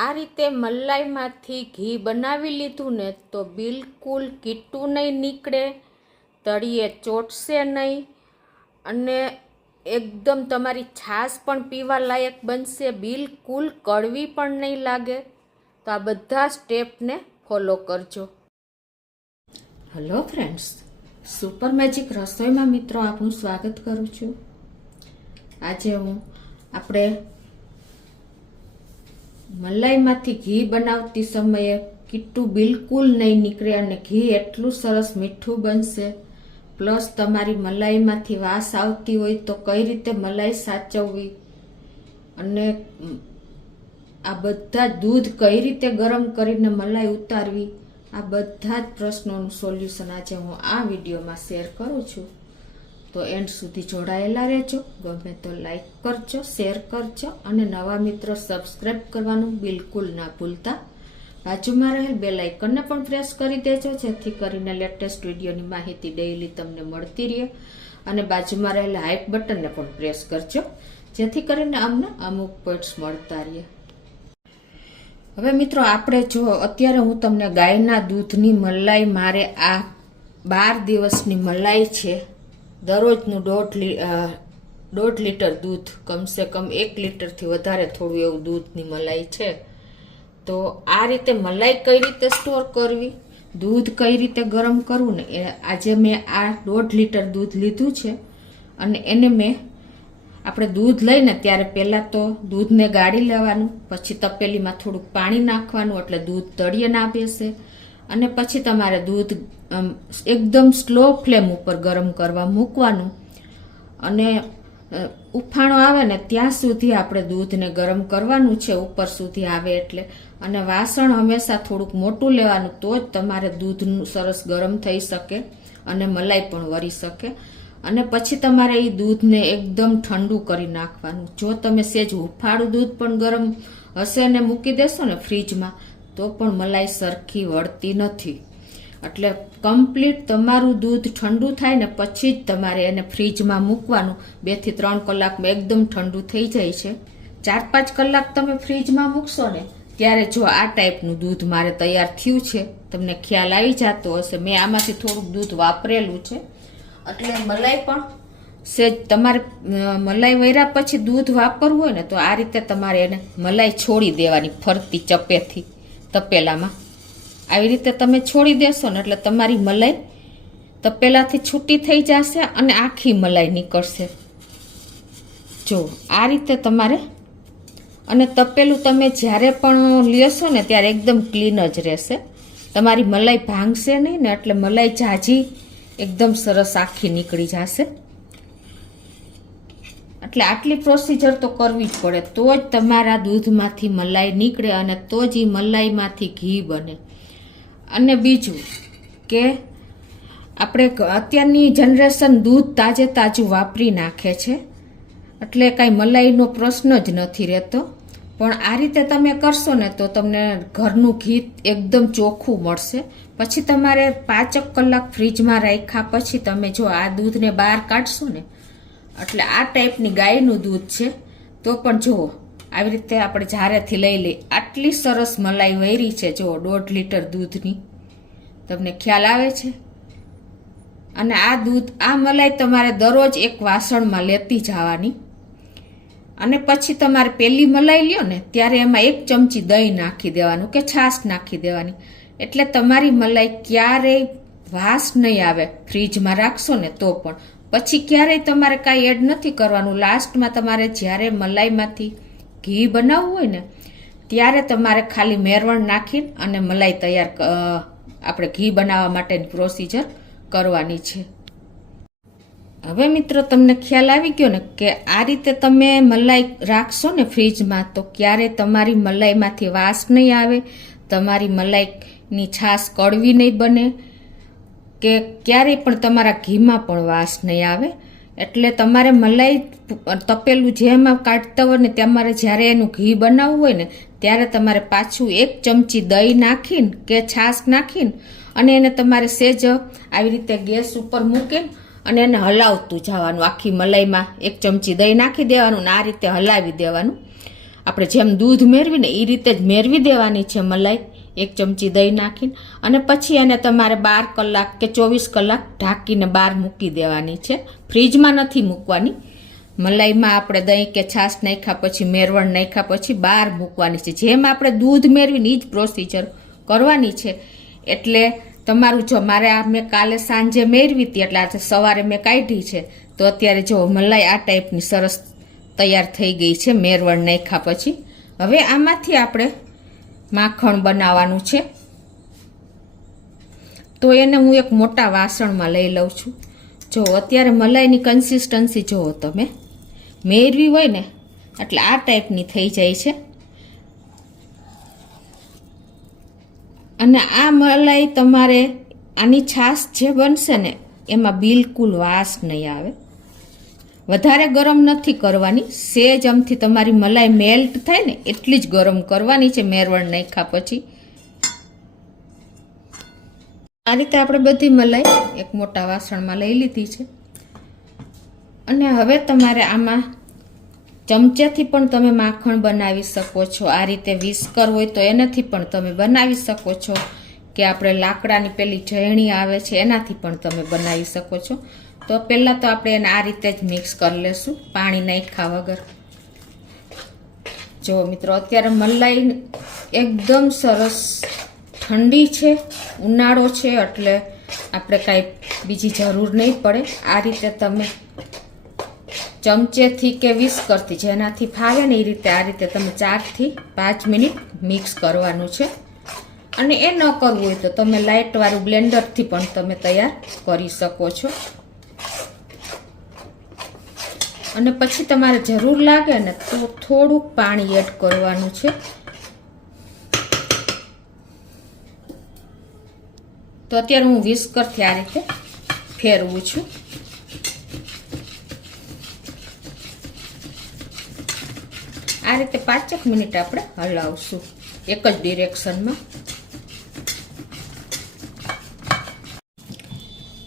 આ રીતે મલાઈમાંથી ઘી બનાવી લીધું ને તો બિલકુલ કીટું નહીં નીકળે, તળિયે ચોટશે નહીં અને એકદમ તમારી છાશ પણ પીવા લાયક બનશે, બિલકુલ કડવી પણ નહીં લાગે. તો આ બધા સ્ટેપને ફોલો કરજો. હેલો ફ્રેન્ડ્સ, સુપર મેજિક રસોઈમાં મિત્રો આપનું સ્વાગત કરું છું. આજે આપણે મલાઈમાંથી ઘી બનાવતી સમયે કીટું બિલકુલ નહીં નીકળે અને ઘી એટલું સરસ મીઠું બનશે. પ્લસ તમારી મલાઈમાંથી વાસ આવતી હોય તો કઈ રીતે મલાઈ સાચવવી અને આ બધા દૂધ કઈ રીતે ગરમ કરીને મલાઈ ઉતારવી, આ બધા જ પ્રશ્નોનું સોલ્યુશન આજે હું આ વિડીયોમાં શેર કરું છું. તો એન્ડ સુધી જોડાયેલા રહેજો. ગમે તો લાઈક કરજો, શેર કરજો અને નવા મિત્રો સબસ્ક્રાઈબ કરવાનું બિલકુલ ના ભૂલતા. બાજુમાં રહેલ બેલ આઇકનને પણ પ્રેસ કરી દેજો, જેથી કરીને લેટેસ્ટ વિડીયોની માહિતી ડેઈલી તમને મળતી રહે. અને બાજુમાં રહેલા હાઈપ બટનને પણ પ્રેસ કરજો, જેથી કરીને અમને અમુક પોઈન્ટ્સ મળતા રહે. હવે મિત્રો આપણે જો અત્યારે હું તમને ગાયના દૂધની મલાઈ, મારે આ 12 દિવસની મલાઈ છે. દરરોજનું 1.5 લીટર દૂધ, કમસે કમ 1 લીટરથી વધારે થોડું એવું દૂધની મલાઈ છે. તો આ રીતે મલાઈ કઈ રીતે સ્ટોર કરવી, દૂધ કઈ રીતે ગરમ કરવું ને, આજે મેં આ 1.5 લીટર દૂધ લીધું છે. અને એને મેં આપણે દૂધ લઈને ત્યારે પહેલાં તો દૂધને ગાળી લેવાનું, પછી તપેલીમાં થોડુંક પાણી નાખવાનું એટલે દૂધ તળિયે ના બેસે. અને પછી તમારે દૂધ એકદમ સ્લો ફ્લેમ ઉપર ગરમ કરવા મૂકવાનું અને ઉફાણો આવે ને ત્યાં સુધી આપણે દૂધને ગરમ કરવાનું છે, ઉપર સુધી આવે એટલે. અને વાસણ હંમેશા થોડુંક મોટું લેવાનું, તો જ તમારે દૂધનું સરસ ગરમ થઈ શકે અને મલાઈ પણ વળી શકે. અને પછી તમારે એ દૂધને એકદમ ઠંડુ કરી નાખવાનું. જો તમે સેજ હુંફાળું દૂધ પણ ગરમ હશે ને મૂકી દેશો ને ફ્રીજમાં, તો પણ મલાઈ સરખી વળતી નથી. એટલે કમ્પ્લીટ તમારું દૂધ ઠંડુ થાય ને પછી જ તમારે એને ફ્રીજમાં મૂકવાનું. 2 થી 3 કલાકમાં એકદમ ઠંડુ થઈ જાય છે. 4-5 કલાક તમે ફ્રીજમાં મૂકશો ને ત્યારે જો આ ટાઈપનું દૂધ મારે તૈયાર થયું છે, તમને ખ્યાલ આવી જતો હશે. મેં આમાંથી થોડુંક દૂધ વાપરેલું છે, એટલે મલાઈ પણ સેજ તમારે મલાઈ વૈરા પછી દૂધ વાપરવું હોય ને તો આ રીતે તમારે એને મલાઈ છોડી દેવાની ફરતી ચપેથી તપેલામાં. આવી રીતે તમે છોડી દેશો ને એટલે તમારી મલાઈ તપેલાથી છૂટી થઈ જશે અને આખી મલાઈ નીકળશે. જો આ રીતે તમારે, અને તપેલું તમે જ્યારે પણ લેશો ને ત્યારે એકદમ ક્લીન જ રહેશે. તમારી મલાઈ ભાંગશે નહીં ને, એટલે મલાઈ ઝાઝી એકદમ સરસ આખી નીકળી જશે. એટલે આટલી પ્રોસિજર તો કરવી જ પડે, તો જ તમારા દૂધમાંથી મલાઈ નીકળે અને તો જ એ મલાઈમાંથી ઘી બને. અને બીજું કે આપણે અત્યારની જનરેશન દૂધ તાજે તાજું વાપરી નાખે છે, એટલે કાંઈ મલાઈનો પ્રશ્ન જ નથી રહેતો. પણ આ રીતે તમે કરશો ને તો તમને ઘરનું ઘી એકદમ ચોખ્ખું મળશે. પછી તમારે 5 કલાક ફ્રીજમાં રાખ્યા પછી તમે જો આ દૂધને બહાર કાઢશો ને, એટલે આ ટાઈપની ગાયનું દૂધ છે. તો પણ જુઓ આવી રીતે આપણે જારેથી લઈ લઈ, આટલી સરસ મલાઈ વૈરી છે. જો 1.5 લીટર દૂધની, તમને ખ્યાલ આવે છે. અને આ દૂધ, આ મલાઈ તમારે દરરોજ એક વાસણમાં લેતી જવાની. અને પછી તમારે પેલી મલાઈ લ્યો ને ત્યારે એમાં 1 ચમચી દહીં નાખી દેવાનું કે છાશ નાખી દેવાની, એટલે તમારી મલાઈ ક્યારેય વાસ નહીં આવે. ફ્રીજમાં રાખશો ને તો પણ પછી ક્યારેય તમારે કાંઈ એડ નથી કરવાનું. લાસ્ટમાં તમારે જ્યારે મલાઈમાંથી ઘી બનાવવું હોય ને ત્યારે તમારે ખાલી મેરવણ નાખીને અને મલાઈ તૈયાર, આપણે ઘી બનાવવા માટેની પ્રોસિજર કરવાની છે. હવે મિત્રો તમને ખ્યાલ આવી ગયો ને કે આ રીતે તમે મલાઈ રાખશો ને ફ્રીજમાં તો ક્યારેય તમારી મલાઈમાંથી વાસ નહીં આવે, તમારી મલાઈની છાશ કડવી નહીં બને કે ક્યારેય પણ તમારા ઘીમાં પણ વાસ નહીં આવે. એટલે તમારે મલાઈ તપેલું જેમાં કાઢતા હોય ને તમારે જ્યારે એનું ઘી બનાવવું હોય ને ત્યારે તમારે પાછું 1 ચમચી દહીં નાખીને કે છાશ નાખીને અને એને તમારે સેજ આવી રીતે ગેસ ઉપર મૂકીને અને એને હલાવતું જવાનું. આખી મલાઈમાં 1 ચમચી દહીં નાખી દેવાનું ને આ રીતે હલાવી દેવાનું. આપણે જેમ દૂધ મેળવીને એ રીતે જ મેળવી દેવાની છે મલાઈ, 1 ચમચી દહીં નાખીને. અને પછી એને તમારે 12 કલાક કે 24 કલાક ઢાંકીને બહાર મૂકી દેવાની છે. ફ્રીજમાં નથી મૂકવાની. મલાઈમાં આપણે દહીં કે છાશ નાખ્યા પછી, મેરવણ નાખ્યા પછી બહાર મૂકવાની છે. જેમ આપણે દૂધ મેળવીને એ જ પ્રોસિજર કરવાની છે. એટલે તમારું જો મારે આ મેં કાલે સાંજે મેળવી હતી એટલે આજે સવારે મેં કાઢી છે, તો અત્યારે જો મલાઈ આ ટાઈપની સરસ તૈયાર થઈ ગઈ છે મેરવણ નાખ્યા પછી. હવે આમાંથી આપણે માખણ બનાવવાનું છે. તો એને હું એક મોટા વાસણમાં લઈ લઉં છું. જો અત્યારે મલાઈની કન્સિસ્ટન્સી જુઓ તમે, મેળવી હોય ને એટલે આ ટાઈપની થઈ જાય છે. અને આ મલાઈ તમારે આની છાશ જે બનશે ને એમાં બિલકુલ વાસ નહીં આવે. વધારે ગરમ નથી કરવાની, સેજ આમથી તમારી મલાઈ મેલ્ટ થાય ને એટલી જ ગરમ કરવાની છે મેરવણ નાખ્યા પછી. આ રીતે આપણે બધી મલાઈ એક મોટા વાસણમાં લઈ લીધી છે. અને હવે તમારે આમાં ચમચેથી પણ તમે માખણ બનાવી શકો છો. આ રીતે વિસ્કર હોય તો એનાથી પણ તમે બનાવી શકો છો, કે આપણે લાકડાની પેલી જયણી આવે છે એનાથી પણ તમે બનાવી શકો છો. તો પહેલાં તો આપણે એને આ રીતે જ મિક્સ કરી લેશું, પાણી નાખ્યા વગર. જો મિત્રો અત્યારે મલાઈ એકદમ સરસ ઠંડી છે, ઉનાળો છે એટલે આપણે કાંઈ બીજી જરૂર નહીં પડે. આ રીતે તમે ચમચેથી કે વિસ્કરથી જેનાથી ફાવે ને એ રીતે આ રીતે તમે 4 થી 5 મિનિટ મિક્સ કરવાનું છે. અને એ ન કરવું હોય તો તમે લાઇટવાળું બ્લેન્ડરથી પણ તમે તૈયાર કરી શકો છો. અને પછી તમારે જરૂર લાગે ને તો થોડુંક પાણી એડ કરવાનું છે. તો અત્યારે હું વિસ્કરથી આ રીતે ફેરવું છું. આ રીતે 5 મિનિટ આપણે હલાવશું એક જ ડિરેક્શનમાં.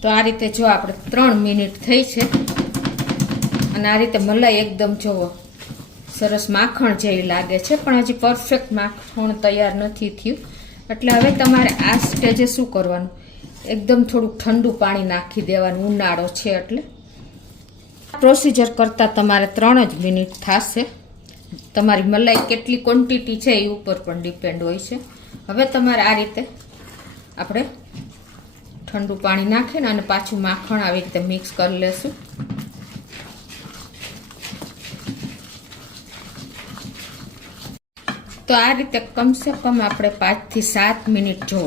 તો આ રીતે જો આપણે 3 મિનિટ થઈ છે અને આ રીતે મલાઈ એકદમ જોવો સરસ માખણ જેવી લાગે છે, પણ હજી પરફેક્ટ માખણ તૈયાર નથી થયું. એટલે હવે તમારે આ સ્ટેજે શું કરવાનું, એકદમ થોડુંક ઠંડુ પાણી નાખી દેવાનું, ઉનાળો છે એટલે. પ્રોસિજર કરતાં તમારે 3 જ મિનિટ થશે. તમારી મલાઈ કેટલી ક્વોન્ટિટી છે એ ઉપર પણ ડિપેન્ડ હોય છે. હવે તમારે આ રીતે આપણે ઠંડુ પાણી નાખીને અને પાછું માખણ આવી રીતે મિક્સ કરી લેશું. તો આ રીતે કમસે કમ આપણે 5 થી 7 મિનિટ જો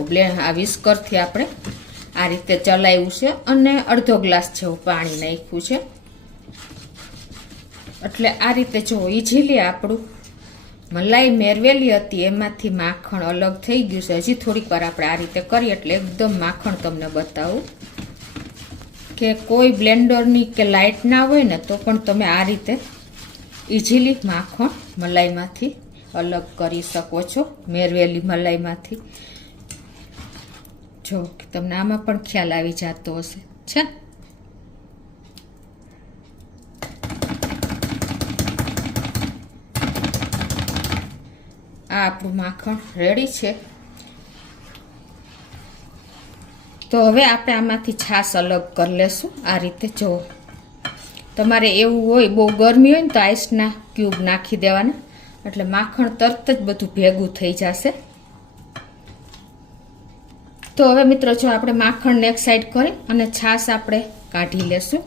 આ વિસ્કરથી આપણે આ રીતે ચલાવ્યું છે અને અડધો ગ્લાસ જેવું પાણી નાખ્યું છે. એટલે આ રીતે જો ઇઝીલી આપણું મલાઈ મેરવેલી હતી એમાંથી માખણ અલગ થઈ ગયું છે. હજી થોડીક વાર આપણે આ રીતે કરીએ એટલે એકદમ માખણ તમને બતાવું, કે કોઈ બ્લેન્ડરની કે લાઇટ ના હોય ને તો પણ તમે આ રીતે ઇઝીલી માખણ મલાઈમાંથી અલગ કરી શકો છો, મેરવેલી મલાઈમાંથી. જો તમને આમાં પણ ખ્યાલ આવી જતો હશે છે. આ આપણું માખણ રેડી છે. તો હવે આપણે આમાંથી છાશ અલગ કરી લેશું. આ રીતે જો તમારે એવું હોય બહુ ગરમી હોય ને તો આઈસના ક્યુબ નાખી દેવાના, એટલે માખણ તરત જ બધું ભેગું થઈ જશે. તો હવે મિત્રો જો આપણે માખણને એક સાઈડ કરી અને છાશ આપણે કાઢી લેશું.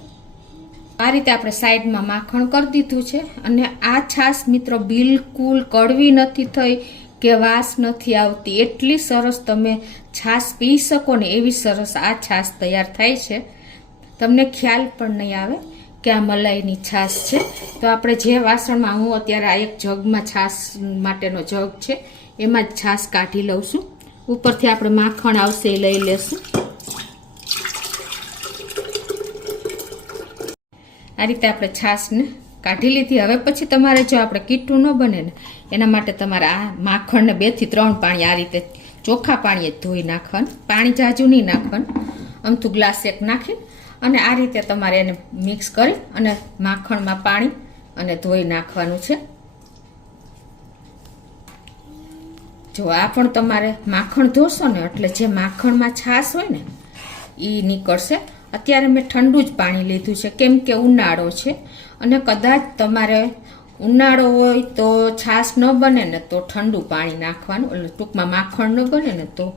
આ રીતે આપણે સાઈડમાં માખણ કરી દીધું છે. અને આ છાશ મિત્રો બિલકુલ કડવી નથી થઈ કે વાસ નથી આવતી, એટલી સરસ તમે છાશ પી શકો ને એવી સરસ આ છાશ તૈયાર થાય છે. તમને ખ્યાલ પણ નહીં આવે કે આ મલાઈની છાશ છે. તો આપણે જે વાસણમાં, હું અત્યારે આ એક જગમાં છાશ માટેનો જગ છે એમાં જ છાશ કાઢી લઉં છું. ઉપરથી આપણે માખણ આવશે એ લઈ લેશું. આ રીતે આપણે છાશને કાઢી લીધી. હવે પછી તમારે જો આપણે કીટું ન બને ને એના માટે તમારે આ માખણને 2 થી 3 પાણી આ રીતે ચોખ્ખા પાણીએ જ ધોઈ નાખવાનું. પાણી જાજુ નહીં નાખવાનું, અમથું ગ્લાસ એક નાખી અને આ રીતે તમારે એને મિક્સ કરી અને માખણમાં પાણી અને ધોઈ નાખવાનું છે. જો આ પણ તમારે માખણ ધોશો ને એટલે જે માખણમાં છાશ હોય ને એ નીકળશે. અત્યારે મેં ઠંડુ જ પાણી લીધું છે કેમ કે ઉનાળો છે, અને કદાચ તમારે ઉનાળો હોય તો છાશ ન બને ને તો ઠંડુ પાણી નાખવાનું, એટલે ટૂંકમાં માખણ ન બને ને તો.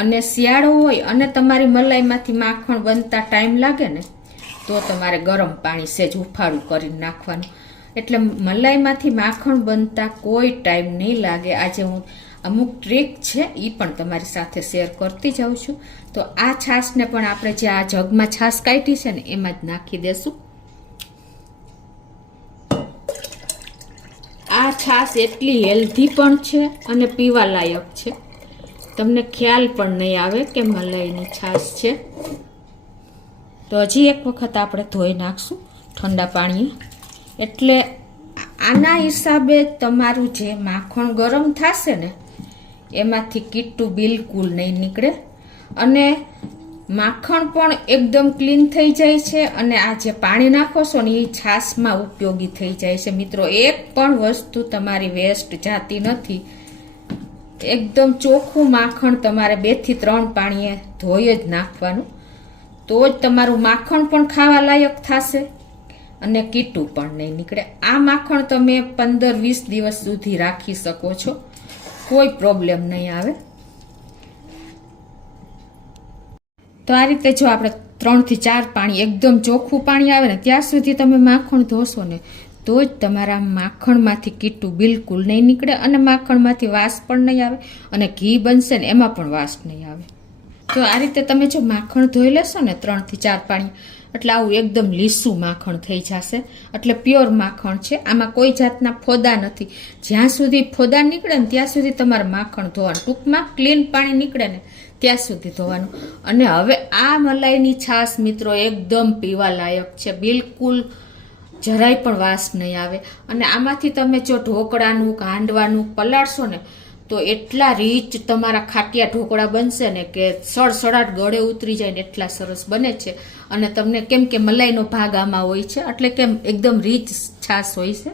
અને શિયાળો હોય અને તમારી મલાઈમાંથી માખણ બનતા ટાઈમ લાગે ને તો તમારે ગરમ પાણી સેજ ઉફાળું કરીને નાખવાનું, એટલે મલાઈમાંથી માખણ બનતા કોઈ ટાઈમ નહીં લાગે. આજે હું અમુક ટ્રીક છે એ પણ તમારી સાથે શેર કરતી જાઉં છું. તો આ છાશને પણ આપણે જે આ જગમાં છાશ કાઢી છે ને એમાં જ નાખી દેશું. આ છાશ એટલી હેલ્ધી પણ છે અને પીવા લાયક છે, તમને ખ્યાલ પણ નહીં આવે કે મલાઈની છાશ છે. તો હજી એક વખત આપણે ધોઈ નાખશું ઠંડા પાણીએ. એટલે આના હિસાબે તમારું જે માખણ ગરમ થશે ને એમાંથી કીટું બિલકુલ નહીં નીકળે, અને માખણ પણ એકદમ ક્લીન થઈ જાય છે, અને આ જે પાણી નાખો છો ને એ છાશમાં ઉપયોગી થઈ જાય છે. મિત્રો, એક પણ વસ્તુ તમારી વેસ્ટ જાતી નથી. એકદમ ચોખ્ખું માખણ તમારે 2 થી 3 પાણીએ ધોઈ જ નાખવાનું, તો જ તમારું માખણ પણ ખાવા લાયક થશે અને કીટું પણ નહીં નીકળે. આ માખણ તમે 15-20 દિવસ સુધી રાખી શકો છો, કોઈ પ્રોબ્લેમ નહીં આવે. તો આ રીતે જો આપણે 3 થી 4 પાણી એકદમ ચોખ્ખું પાણી આવે ને ત્યાં સુધી તમે માખણ ધોશો ને તો જ તમારા માખણમાંથી કીટું બિલકુલ નહીં નીકળે, અને માખણમાંથી વાસ પણ નહીં આવે, અને ઘી બનશે ને એમાં પણ વાસ નહીં આવે. તો આ રીતે તમે જો માખણ ધોઈ લેશો ને 3 થી 4 પાણી, એટલે આવું એકદમ લીસું માખણ થઈ જશે. એટલે પ્યોર માખણ છે, આમાં કોઈ જાતના ફોદા નથી. જ્યાં સુધી ફોદા નીકળે ને ત્યાં સુધી તમારે માખણ ધોવાનું, ટૂંકમાં ક્લીન પાણી નીકળે ને ત્યાં સુધી ધોવાનું. અને હવે આ મલાઈની છાશ મિત્રો એકદમ પીવા લાયક છે, બિલકુલ જરાય પણ વાસ નહીં આવે. અને આમાંથી તમે જો ઢોકળાનું હાંડવાનું પલાળશો ને તો એટલા રીચ તમારા ખાટિયા ઢોકળા બનશે ને કે સડસડાટ ગળે ઉતરી જાય ને એટલા સરસ બને છે. અને તમને કેમ કે મલાઈનો ભાગ આમાં હોય છે એટલે કેમ એકદમ રીચ છાશ હોય છે,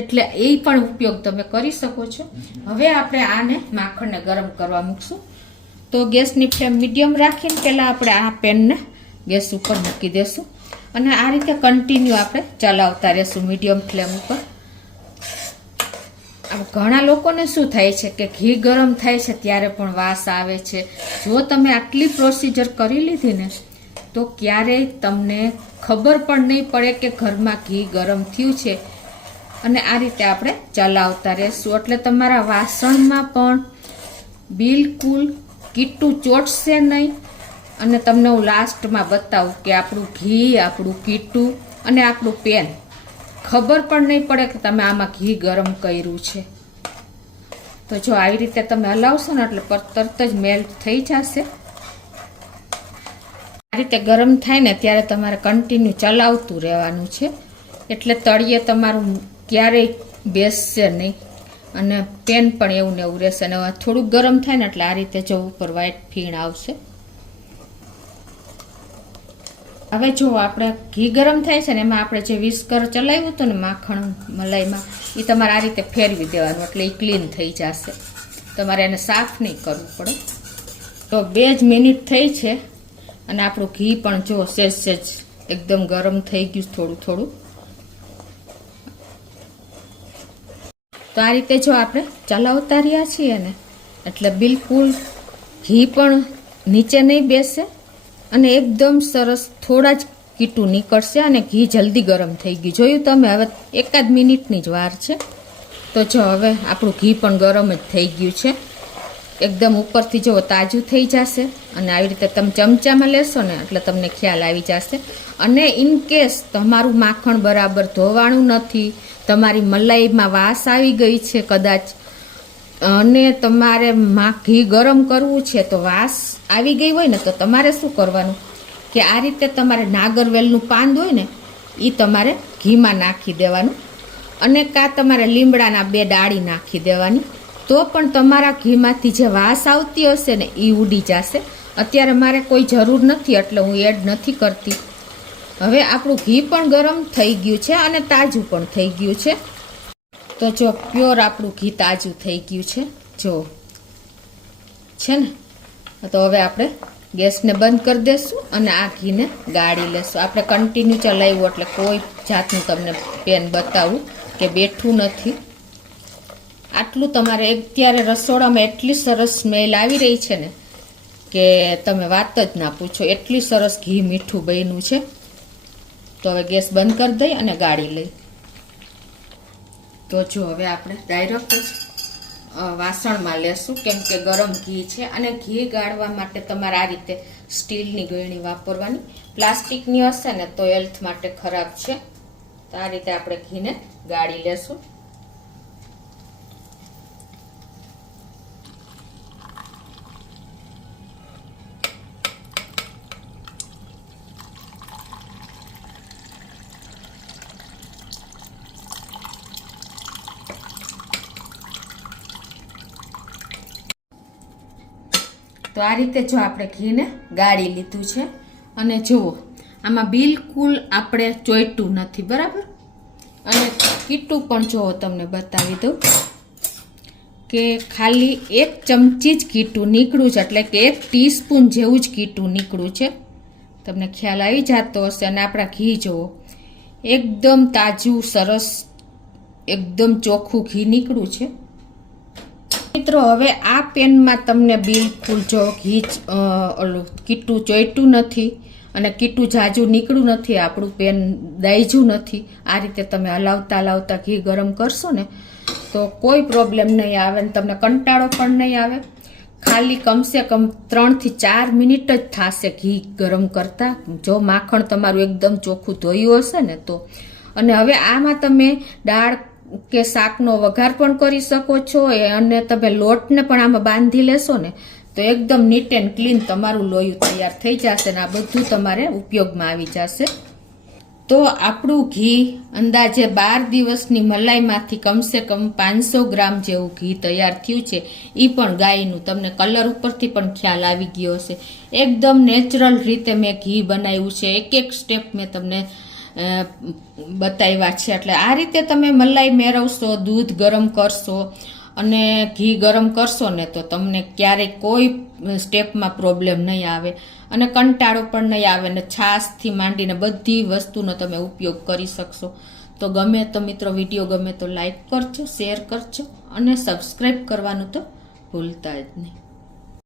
એટલે એ પણ ઉપયોગ તમે કરી શકો છો. હવે આપણે આને માખણને ગરમ કરવા મૂકશું. તો ગેસની ફ્લેમ મીડિયમ રાખીને પહેલાં આપણે આ પેનને ગેસ ઉપર મૂકી દેશું, અને આ રીતે કન્ટિન્યુ આપણે ચલાવતા રહેશું મીડિયમ ફ્લેમ ઉપર. ઘણા લોકોને શું થાય છે કે ઘી ગરમ થાય છે ત્યારે પણ વાસ આવે છે. જો તમે આટલી પ્રોસિજર કરી લીધી ને તો ક્યારેય તમને ખબર પણ નહીં પડે કે ઘરમાં ઘી ગરમ થયું છે. અને આ રીતે આપણે ચલાવતા રહેશું એટલે તમારા વાસણમાં પણ બિલકુલ કીટું ચોટશે નહીં. અને તમને હું લાસ્ટમાં બતાવું કે આપણું ઘી, આપણું કીટું અને આપણું પેન ખબર પણ નહીં પડે કે તમે આમાં ઘી ગરમ કર્યું છે. તો જો આવી રીતે તમે હલાવશો ને એટલે તરત જ મેલ્ટ થઈ જશે. આ રીતે ગરમ થાય ને ત્યારે તમારે કન્ટિન્યુ ચલાવતું રહેવાનું છે, એટલે તળિયે તમારું ક્યારેય બેસશે નહીં, અને પેન પણ એવું ને એવું રહેશે. અને થોડુંક ગરમ થાય ને એટલે આ રીતે જો ઉપર વ્હાઈટ ફીણ આવશે. હવે જો આપણે ઘી ગરમ થાય છે ને એમાં આપણે જે વિસ્કર ચલાવ્યું હતું ને માખણ મલાઈમાં એ તમારે આ રીતે ફેરવી દેવાનું, એટલે એ ક્લીન થઈ જશે. તમારે એને સાફ નહીં કરવું પડે. તો 2 જ મિનિટ થઈ છે અને આપણું ઘી પણ જો સેજ એકદમ ગરમ થઈ ગયું થોડું થોડું. તો આ રીતે જો આપણે ચલાવતા રહ્યા છીએ ને એટલે બિલકુલ ઘી પણ નીચે નહીં બેસે, અને એકદમ સરસ થોડા જ કીટું નીકળશે, અને ઘી જલ્દી ગરમ થઈ ગયું. જોયું તમે? હવે 1 મિનિટની જ વાર છે. તો જો હવે આપણું ઘી પણ ગરમ જ થઈ ગયું છે, એકદમ ઉપરથી જો તાજું થઈ જશે. અને આવી રીતે તમે ચમચામાં લેશો ને એટલે તમને ખ્યાલ આવી જશે. અને ઇનકેસ તમારું માખણ બરાબર ધોવાણું નથી, તમારી મલાઈમાં વાસ આવી ગઈ છે કદાચ, અને તમારે ઘી ગરમ કરવું છે તો વાસ આવી ગઈ હોય ને તો તમારે શું કરવાનું કે આ રીતે તમારે નાગરવેલનું પાન હોય ને એ તમારે ઘીમાં નાખી દેવાનું, અને કાં તમારે લીમડાના 2 ડાળી નાખી દેવાની, તો પણ તમારા ઘીમાંથી જે વાસ આવતી હશે ને એ ઉડી જશે. અત્યારે મારે કોઈ જરૂર નથી એટલે હું એડ નથી કરતી. હવે આપણું ઘી પણ ગરમ થઈ ગયું છે અને તાજું પણ થઈ ગયું છે. તો જો પ્યોર આપણું ઘી તાજું થઈ ગયું છે. જો છે ને. તો હવે આપણે ગેસને બંધ કરી દઈશું અને આ ઘીને ગાળી લેશું. આપણે કન્ટિન્યુ ચલાવ્યું એટલે કોઈ જાતનું તમને પેન બતાવું કે બેઠું નથી. આટલું તમારે અત્યારે રસોડામાં એટલી સરસ સ્મેલ આવી રહી છે ને કે તમે વાત જ ના પૂછો, એટલી સરસ ઘી મીઠું બન્યું છે. તો હવે ગેસ બંધ કરી દઈ અને ગાળી લઈ. તો જો હવે આપણે ડાયરેક્ટ વાસણમાં લેશું કેમ કે ગરમ ઘી છે. અને ઘી ગાળવા માટે તમારે આ રીતે સ્ટીલની ગળણી વાપરવાની. પ્લાસ્ટિકની હશે ને તો હેલ્થ માટે ખરાબ છે. તો આ રીતે આપણે ઘીને ગાળી લેશું. તો આ રીતે જો આપણે ઘીને ગાળી લીધું છે અને જુઓ આમાં બિલકુલ આપણે ચોંટ્યું નથી, બરાબર. અને કીટું પણ જુઓ તમને બતાવી દઉં કે ખાલી 1 ચમચી જ કીટું નીકળ્યું છે, એટલે કે 1 ટીસ્પૂન જેવું જ કીટું નીકળ્યું છે. તમને ખ્યાલ આવી જતો હશે. અને આપણા ઘી જુઓ એકદમ તાજું સરસ એકદમ ચોખ્ખું ઘી નીકળ્યું છે. મિત્રો હવે આ પેનમાં તમને બિલકુલ જો ઘી ઓલું કીટું ચોંટ્યું નથી અને કીટું જાજુ નીકળ્યું નથી, આપણું પેન દાઈજું નથી. આ રીતે તમે હલાવતા હલાવતા ઘી ગરમ કરશો ને તો કોઈ પ્રોબ્લેમ નહીં આવે ને તમને કંટાળો પણ નહીં આવે. ખાલી કમસે કમ 3 થી 4 મિનિટ જ થશે ઘી ગરમ કરતા, જો માખણ તમારું એકદમ ચોખ્ખું ધોયું હશે ને તો. અને હવે આમાં તમે દાળ કે શાકનો વઘાર પણ કરી શકો છો અને તમે લોટને પણ આમાં બાંધી લેશો ને તો એકદમ નીટ એન્ડ ક્લીન તમારું લોયું તૈયાર થઈ જશે ને આ બધું તમારે ઉપયોગમાં આવી જશે. તો આપણું ઘી અંદાજે 12 દિવસની મલાઈમાંથી કમસે કમ 500 ગ્રામ જેવું ઘી તૈયાર થયું છે. એ પણ ગાયનું. તમને કલર ઉપરથી પણ ખ્યાલ આવી ગયો હશે. એકદમ નેચરલ રીતે મેં ઘી બનાવ્યું છે. એક સ્ટેપ મેં તમને બતાવ્યા છે. એટલે આ રીતે તમે મલાઈ મેળવશો, દૂધ ગરમ કરશો અને ઘી ગરમ કરશો ને તો તમને ક્યારેય કોઈ સ્ટેપમાં પ્રોબ્લેમ નહીં આવે અને કંટાળો પણ નહીં આવે ને છાશથી માંડીને બધી વસ્તુનો તમે ઉપયોગ કરી શકશો. તો ગમે તો મિત્રો વિડીયો ગમે તો લાઈક કરજો, શેર કરજો અને સબસ્ક્રાઈબ કરવાનું તો ભૂલતા જ નહીં.